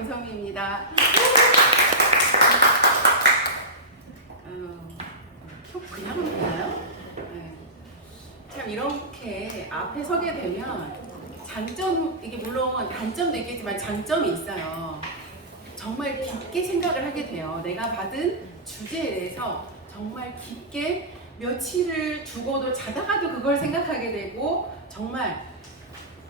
정성미입니다. 그냥 되나요? 네. 참 이렇게 앞에 서게 되면 이게 물론 단점도 있겠지만 장점이 있어요. 정말 깊게 생각을 하게 돼요. 내가 받은 주제에 대해서 정말 깊게 며칠을 두고도 자다가도 그걸 생각하게 되고, 정말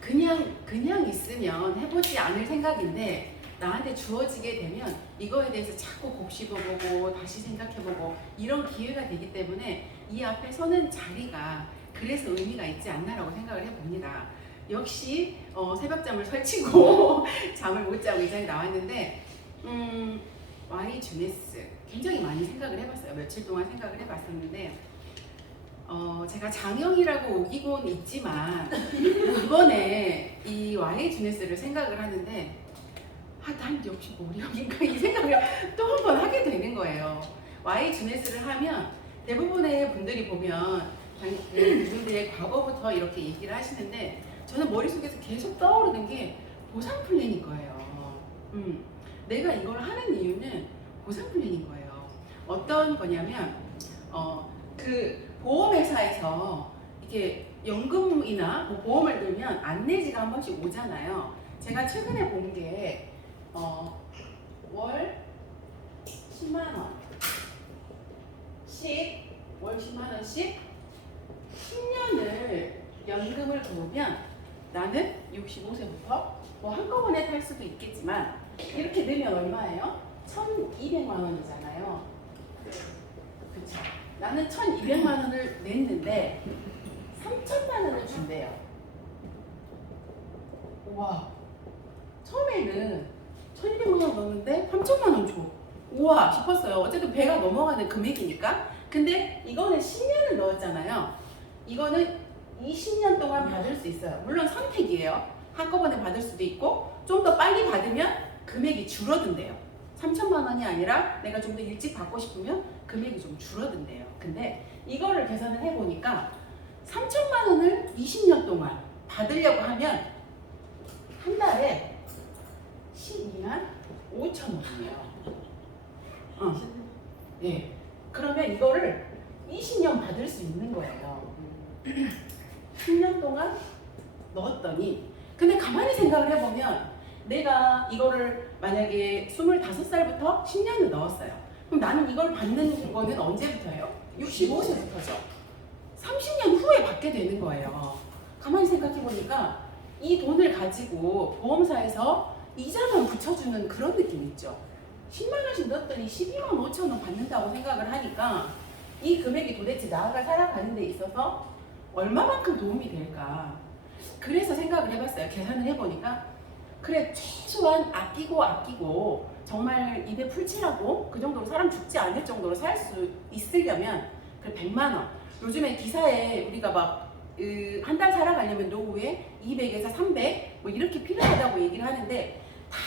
그냥 있으면 해보지 않을 생각인데 나한테 주어지게 되면 이거에 대해서 자꾸 곱씹어보고 다시 생각해보고 이런 기회가 되기 때문에 이 앞에 서는 자리가 그래서 의미가 있지 않나라고 생각을 해봅니다. 역시 새벽잠을 설치고 잠을 못 자고 이 자리에 나왔는데 Y 주네스 굉장히 많이 생각을 해봤어요. 며칠 동안 생각을 해봤었는데 제가 장영이라고 우기곤 있지만 이번에 이 Y 주네스를 생각을 하는데 난 역시 모리형인가 이 생각을 또 한 번 하게 되는 거예요. Y 주네스를 하면 대부분의 분들이 보면 그분들의 과거부터 이렇게 얘기를 하시는데 저는 머릿속에서 계속 떠오르는 게 보상 플랜인 거예요. 내가 이걸 하는 이유는 보상 플랜인 거예요. 어떤 거냐면 그 보험회사에서 이렇게 연금이나 뭐 보험을 들면 안내지가 한 번씩 오잖아요. 제가 최근에 본 게 월 10만 원씩 월 10만 원씩 10년을 연금을 부으면 나는 65세부터 뭐 한꺼번에 탈 수도 있겠지만 이렇게 내면 얼마예요? 1,200만 원이잖아요. 그렇죠. 나는 1,200만 원을 냈는데 3,000만 원을 준대요. 우와. 처음에는 1,200만 원 넣었는데 3,000만 원 줘. 우와 싶었어요. 어쨌든 배가 넘어가는 금액이니까. 근데 이거는 10년을 넣었잖아요. 이거는 20년 동안 받을 수 있어요. 물론 선택이에요. 한꺼번에 받을 수도 있고 좀 더 빨리 받으면 금액이 줄어든대요. 3,000만 원이 아니라 내가 좀 더 일찍 받고 싶으면 금액이 좀 줄어든대요. 근데 이거를 계산을 해보니까 3,000만 원을 20년 동안 받으려고 하면 한 달에 12만 5천 원이에요. 네. 그러면 이거를 20년 받을 수 있는 거예요. 10년 동안 넣었더니, 근데 가만히 생각을 해보면 내가 이거를 만약에 25살부터 10년을 넣었어요. 그럼 나는 이걸 받는 거는 언제부터예요? 65세부터죠. 30년 후에 받게 되는 거예요. 가만히 생각해보니까 이 돈을 가지고 보험사에서 이자만 붙여주는 그런 느낌 있죠. 10만 원씩 넣었더니 12만 5천 원 받는다고 생각을 하니까 이 금액이 도대체 나가 살아가는 데 있어서 얼마만큼 도움이 될까. 그래서 생각을 해봤어요. 계산을 해보니까 그래, 최소한 아끼고 정말 입에 풀칠하고 그 정도로 사람 죽지 않을 정도로 살 수 있으려면 그 100만 원. 요즘에 기사에 우리가 막 한 달 살아가려면 노후에 200에서 300 뭐 이렇게 필요하다고 얘기를 하는데 다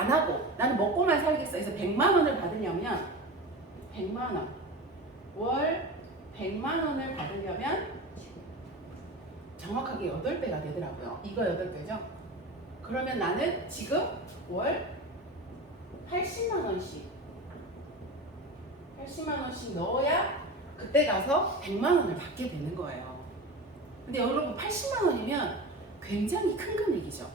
안 하고 나는 먹고만 살겠어. 그래서 100만 원을 받으려면 100만 원 월 100만 원을 받으려면 정확하게 8배가 되더라고요. 이거 8배죠. 그러면 나는 지금 월 80만 원씩 넣어야 그때 가서 100만 원을 받게 되는 거예요. 근데 여러분 80만 원이면 굉장히 큰 금액이죠.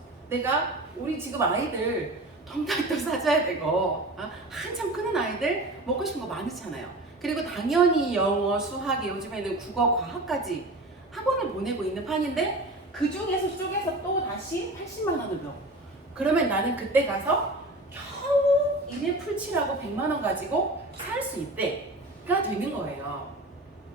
우리 지금 아이들 통닭도 사줘야 되고 한참 크는 아이들 먹고 싶은 거 많잖아요. 그리고 당연히 영어, 수학, 요즘에는 국어, 과학까지 학원을 보내고 있는 판인데 그 중에서 쪼개서 또 다시 80만 원을 넣어. 그러면 나는 그때 가서 겨우 입에 풀칠하고 100만 원 가지고 살 수 있대가 되는 거예요.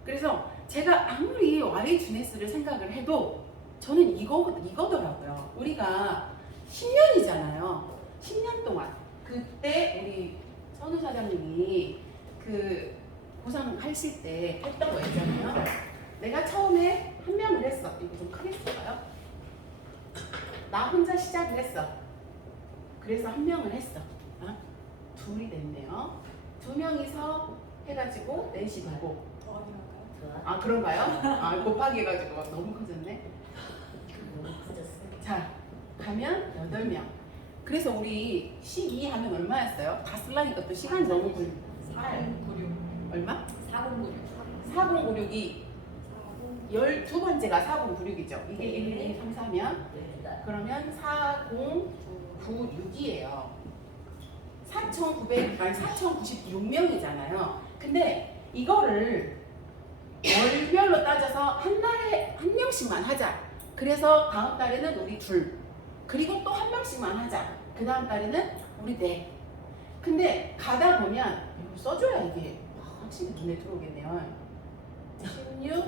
그래서 제가 아무리 Y 주네스를 생각을 해도 저는 이거더라고요. 우리가 10년이잖아요. 10년 동안 그때 우리 선우 사장님이 그 보상하실 때 했던 거 있잖아요. 내가 처음에 한 명을 했어. 이거 좀 크게 쓸까요? 나 혼자 시작을 했어. 그래서 한 명을 했어. 둘이 됐네요. 2명이서 해가지고 넷이 되고. 그런가요? 곱하기 해가지고 너무 커졌네. 너무 커졌어. 자, 가면 8명. 그래서 우리 12 하면 얼마였어요? 다 쓰려니까 또 시간이 너무 걸려. 4096. 얼마? 4096. 4096이 12번째가 4096이죠. 이게 1, 2, 3, 4면 그러면 4096이에요. 4096명이잖아요. 근데 이거를 월별로 따져서 한 달에 한 명씩만 하자. 그래서 다음 달에는 우리 둘. 그리고 또 한 명씩만 하자. 그 다음 달에는 우리 넷. 근데 가다 보면 이거 써줘야 이게 확실히 눈에 들어오겠네요. 16,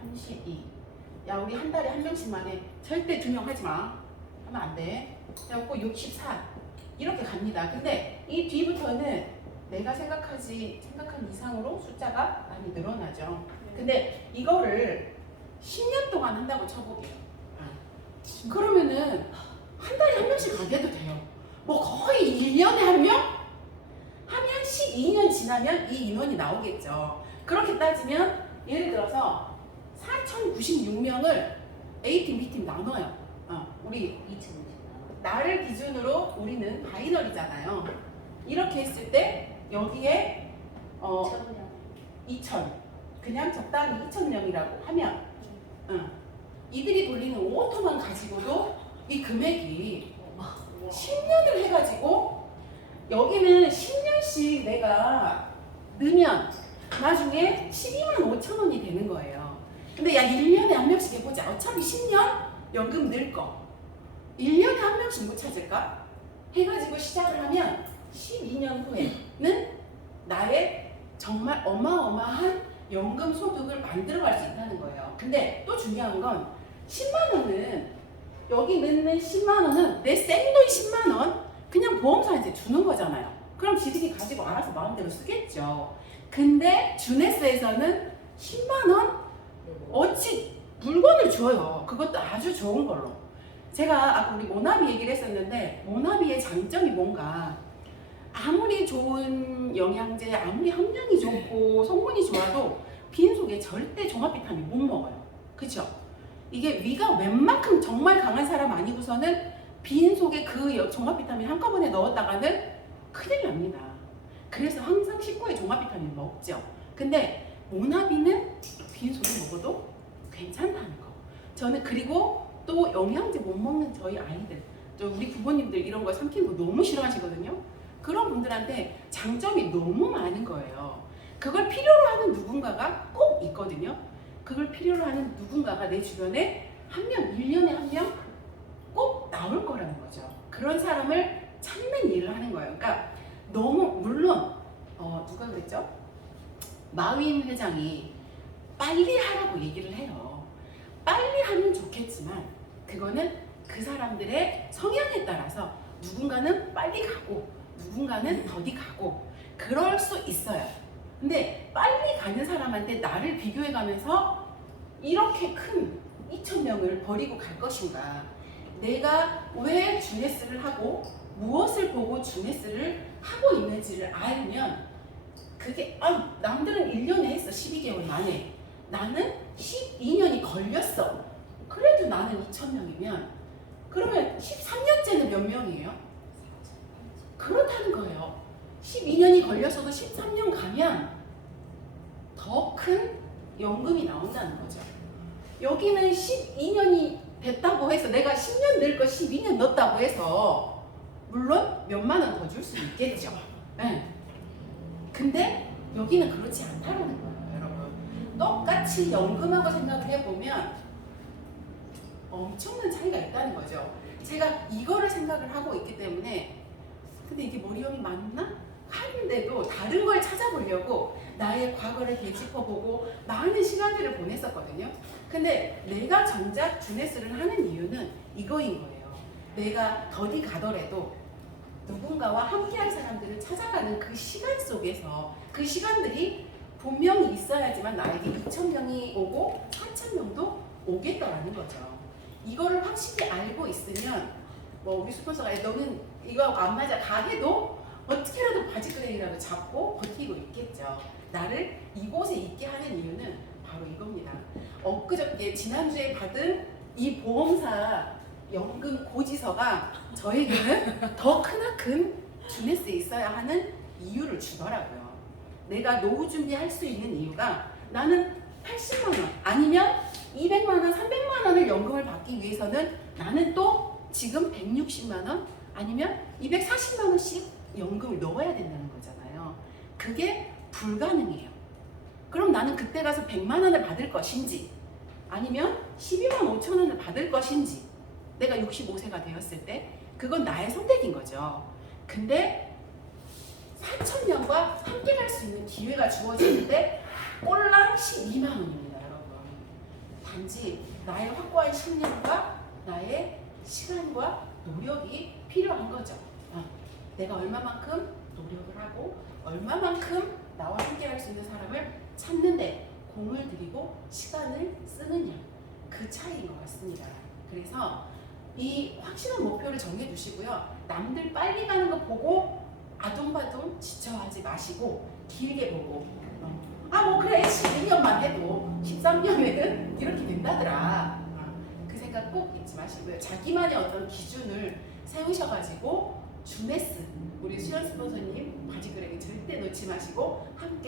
32. 야, 우리 한 달에 한 명씩만 해. 절대 2명 하지 마. 하면 안 돼. 그래갖고 64. 이렇게 갑니다. 근데 이 뒤부터는 내가 생각한 이상으로 숫자가 많이 늘어나죠. 근데 이거를 10년 동안 한다고 쳐보게요. 그러면은 한 달에 한 명씩 가게도 돼요. 뭐 거의 1년에 한 명? 하면 12년 지나면 이 인원이 나오겠죠. 그렇게 따지면 예를 들어서 4,096명을 A팀, B팀 나눠요. 우리 2050. 나를 기준으로 우리는 바이너리잖아요. 이렇게 했을 때 여기에 2,000 그냥 적당히 2,000명이라고 하면 이들이 돌리는 오토만 가지고도 이 금액이 10년을 해가지고 여기는 10년씩 내가 넣으면 나중에 12만 5천 원이 되는 거예요. 근데 야 1년에 한 명씩 해보자. 어차피 10년 연금 늘 거. 1년에 한 명씩 못 찾을까? 해가지고 시작을 하면 12년 후에는 나의 정말 어마어마한 연금 소득을 만들어갈 수 있다는 거예요. 근데 또 중요한 건 10만 원은 여기 넣는 10만 원은 내 생돈 10만 원 그냥 보험사한테 주는 거잖아요. 그럼 지들이 가지고 알아서 마음대로 쓰겠죠. 근데 주네스에서는 10만 원 어찌 물건을 줘요. 그것도 아주 좋은 걸로. 제가 아까 우리 모나비 얘기를 했었는데 모나비의 장점이 뭔가 아무리 좋은 영양제, 아무리 함량이 좋고 성분이 좋아도 빈속에 절대 종합 비타민 못 먹어요. 그쵸? 이게 위가 웬만큼 정말 강한 사람 아니고서는 빈속에 그 종합 비타민 한꺼번에 넣었다가는 큰일 납니다. 그래서 항상 식구에 종합 비타민 먹죠. 근데 모나비는 빈속에 먹어도 괜찮다는 거. 저는 그리고 또 영양제 못 먹는 저희 아이들, 우리 부모님들 이런 거 삼키는 거 너무 싫어하시거든요. 그런 분들한테 장점이 너무 많은 거예요. 그걸 필요로 하는 누군가가 꼭 있거든요. 그걸 필요로 하는 누군가가 내 주변에 한 명, 1년에 한 명 꼭 나올 거라는 거죠. 그런 사람을 찾는 일을 하는 거예요. 그러니까 너무 물론 누가 그랬죠? 마윈 회장이 빨리 하라고 얘기를 해요. 빨리 하면 좋겠지만 그거는 그 사람들의 성향에 따라서 누군가는 빨리 가고 누군가는 더디 가고 그럴 수 있어요. 근데 빨리 가는 사람한테 나를 비교해 가면서 이렇게 큰 2,000명을 버리고 갈 것인가? 내가 왜 주네스를 하고 무엇을 보고 주네스를 하고 있는지를 알면 그게 남들은 1년에 했어. 12개월 만에. 나는 12년이 걸렸어. 그래도 나는 2,000명이면 그러면 13년째는 몇 명이에요? 그렇다는 거예요. 12년이 걸렸어도 13년 가면 더 큰 연금이 나온다는 거죠. 여기는 12년이 됐다고 해서 내가 10년 낼 거 12년 넣었다고 해서 물론 몇만 원 더 줄 수 있겠죠. 네. 근데 여기는 그렇지 않다는 거예요, 여러분. 똑같이 연금하고 생각을 해보면 엄청난 차이가 있다는 거죠. 제가 이거를 생각을 하고 있기 때문에 근데 이게 머리형이 맞나? 하는데도 다른 걸 찾아보려고 나의 과거를 되짚어보고 많은 시간들을 보냈었거든요. 근데 내가 정작 주네스를 하는 이유는 이거인 거예요. 내가 더디 가더라도 누군가와 함께할 사람들을 찾아가는 그 시간 속에서 그 시간들이 분명히 있어야지만 나에게 2,000명이 오고 4,000명도 오겠다라는 거죠. 이거를 확실히 알고 있으면 뭐 우리 스폰서가 너는 이거하고 안 맞아 가게도 어떻게라도 바지끄레기라도 잡고 버티고 있겠죠. 나를 이곳에 있게 하는 이유는 바로 이겁니다. 엊그저께 지난주에 받은 이 보험사 연금 고지서가 저에게는 더 크나큰 주네스에 있어야 하는 이유를 주더라고요. 내가 노후 준비할 수 있는 이유가 나는 80만 원 아니면 200만 원, 300만 원을 연금을 받기 위해서는 나는 또 지금 160만 원 아니면 240만 원씩 연금을 넣어야 된다는 거잖아요. 그게 불가능해요. 그럼 나는 그때 가서 100만 원을 받을 것인지 아니면 12만 5천 원을 받을 것인지 내가 65세가 되었을 때 그건 나의 선택인 거죠. 근데 4천 명과 함께 갈 수 있는 기회가 주어지는데 꼴랑 12만 원입니다, 여러분. 단지 나의 확고한 신념과 나의 시간과 노력이 필요한 거죠. 내가 얼마만큼 노력을 하고 얼마만큼 나와 함께 할 수 있는 사람을 찾는데 공을 들이고 시간을 쓰느냐, 그 차이인 것 같습니다. 그래서 이 확실한 목표를 정해두시고요. 남들 빨리 가는 거 보고 아둥바둥 지쳐하지 마시고 길게 보고 뭐 그래 12년만 해도 13년에는 이렇게 된다더라. 그 생각 꼭 잊지 마시고요. 자기만의 어떤 기준을 세우셔가지고 주네스 우리 수연 스폰서님 바지그레기 절대 놓지 마시고 함께